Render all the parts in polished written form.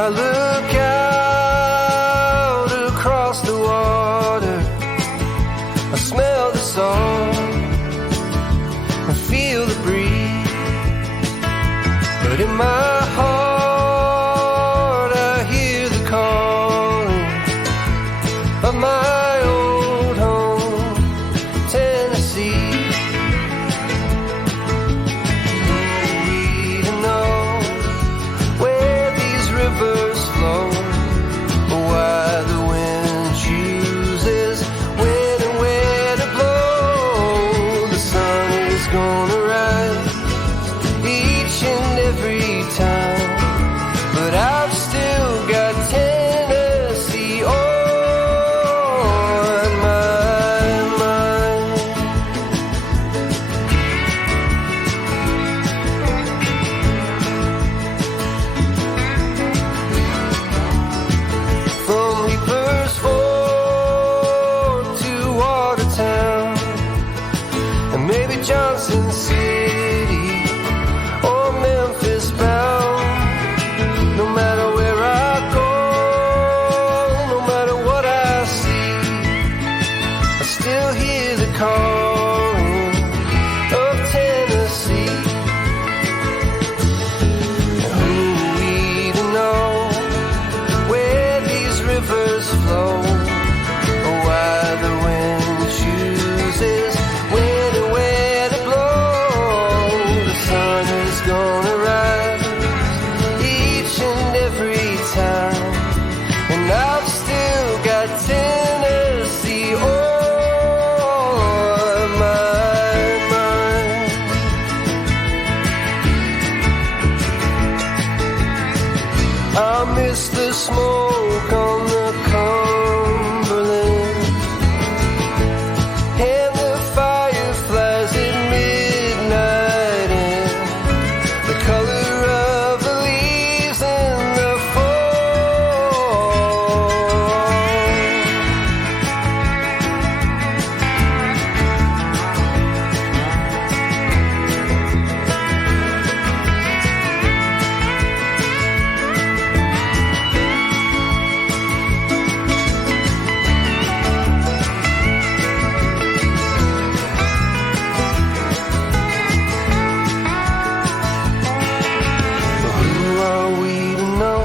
I look out across the water, I smell the salt and feel the breeze, but in my heart I hear the calling of my old home, Tennessee. We don't know where these rivers flow, or why the wind chooses when and where to blow. The sun is gonna rise each and every time, but I've still got Tennessee on my mind. From Leaper's Fork to Watertown, and maybe Johnson City or Memphis bound. No matter where I go, no matter what I see, I still hear the calling of Tennessee. And who we to know where these rivers flow, or why the wind chooses when and where to blow. The sun is gonna rise each and every time, and I've still got Tennessee on my mind. I miss the smoke on the Cumberland and the fireflies at midnight, and the color of the leaves in the fall. Who are we to know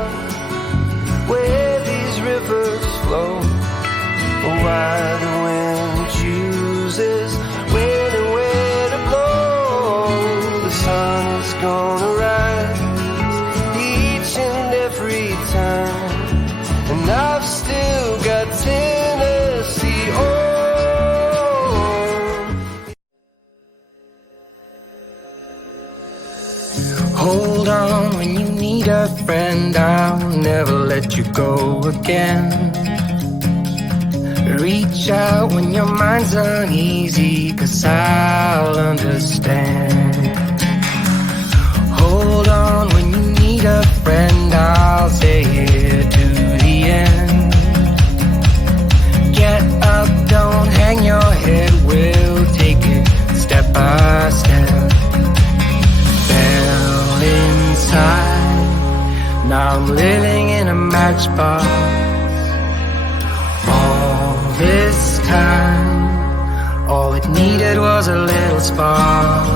where these rivers flow, or why the wind chooses when and where to blow? The sun is gonna rise each and every time, and I've still got Tennessee on. Hold on when you need a friend, I'll never let you go again. Reach out when your mind's uneasy, 'cause I'll understand. Hold on when you need a friend, I'll stay here to the end. Get up, don't hang your head, we'll take it step by step. Fell inside, now I'm living in a matchbox. All this time, all it needed was a little spark.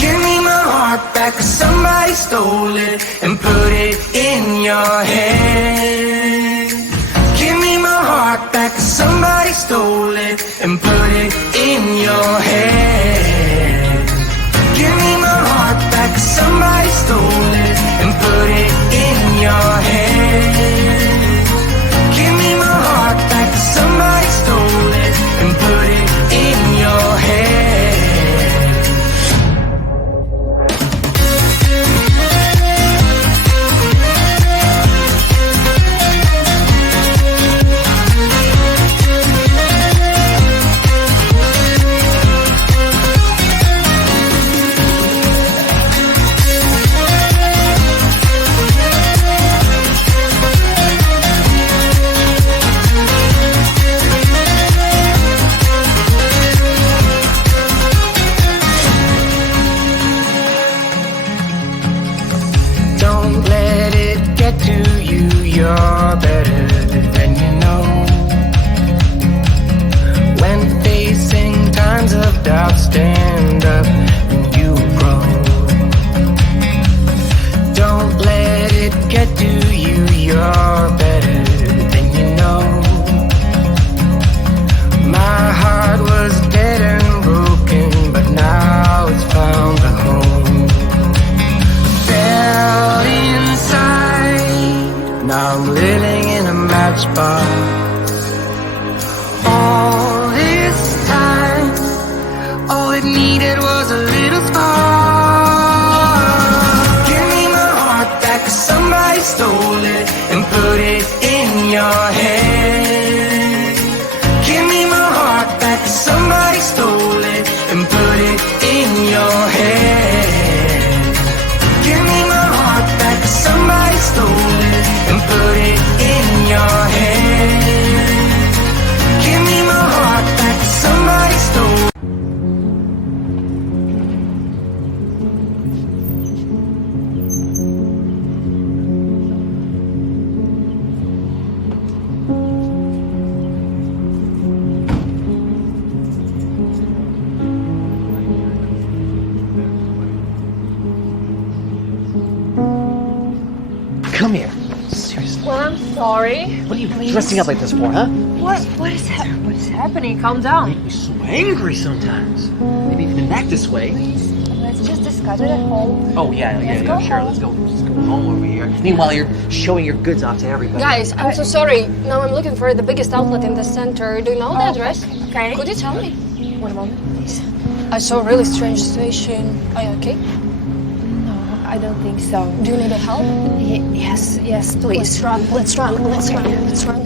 Give me my heart back, 'cause somebody stole it and put it in your head. Give me my heart back, 'cause somebody stole it and put it in your head. Give me my heart back, 'cause somebody stole it and put it in your head. Give me my heart back, 'cause somebody stole it and put it in your head. you're better than you know. When facing times of doubt, stand up and you grow. Don't let it get to you, you're better than you know. My heart was dead and broken, but now it's found a home. Fell inside, now I'm living in a matchbox. All this time, all it needed was a little spark. Give me my heart back, 'cause somebody stole it and put it in your head. Give me my heart back, 'cause somebody stole it and put it in your head. Give me my heart back, 'cause somebody stole it and put it in your head. Give me my heart back, 'cause somebody stole it. Come here. Seriously. Well, I'm sorry. What are you dressing up like this for, huh? What is happening? Calm down. You're so angry sometimes. Maybe if you didn't act this way. Please, let's just discuss it at home. Oh, yeah, go sure. home. Let's go home over here. Meanwhile, you're showing your goods off to everybody. Guys, I'm so sorry. Now I'm looking for the biggest outlet in the center. Do you know the address? Okay. Could you tell me? One moment, please. I saw a really strange situation. Are you okay? No, I don't think so. Do you need help? Yes, please. Let's run. Let's run. Let's run. Let's run.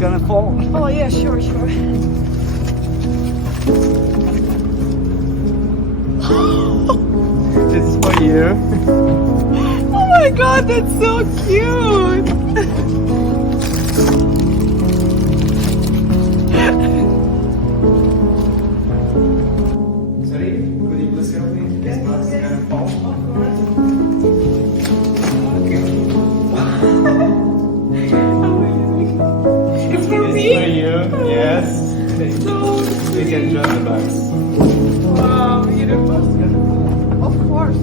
Gonna fall. Oh, yeah, sure. This is for you. Oh my god, that's so cute. Sorry, could you please help me? This box is gonna fall. It's for me? For you, yes. So We can drop the box. wow, you know. Of course.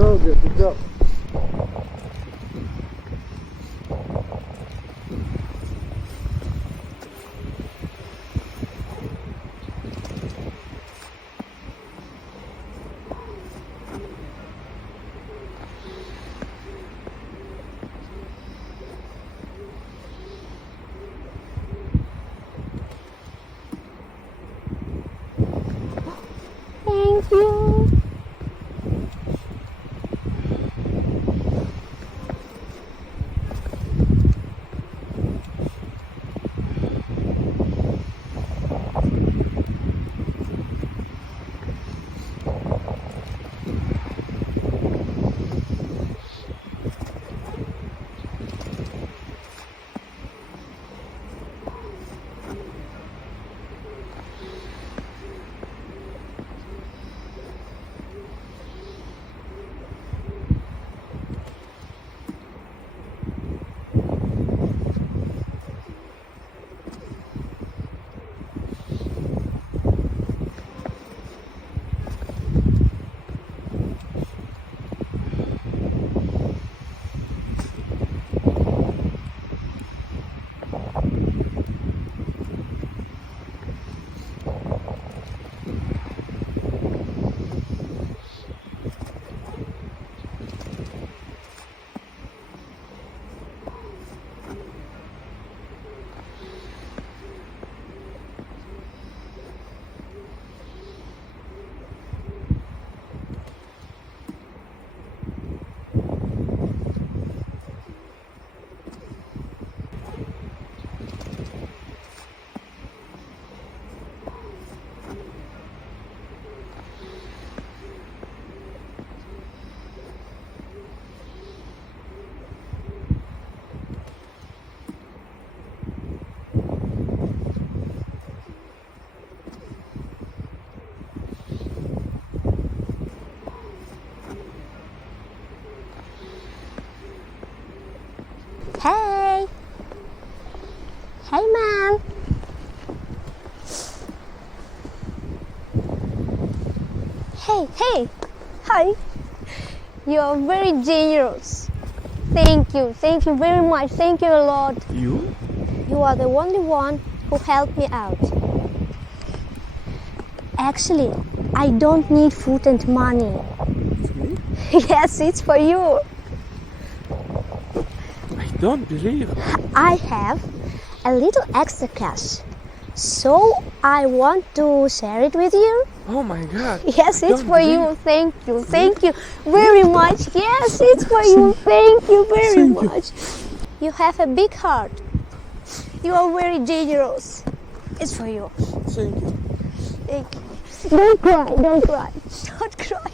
go, good job. Thank you. Hey! Hey, man! Hey! Hi! You are very generous. Thank you very much. Thank you a lot. You? You are the only one who helped me out. Actually, I don't need food and money. It's me? Yes, it's for you. I don't believe. I have a little extra cash, so I want to share it with you. Oh my God. Yes, I it's don't for you. believe. Thank you very much. Yes, it's for you. Thank you very much. You have a big heart. You are very generous. It's for you. Thank you. Thank you. Don't cry. Don't cry.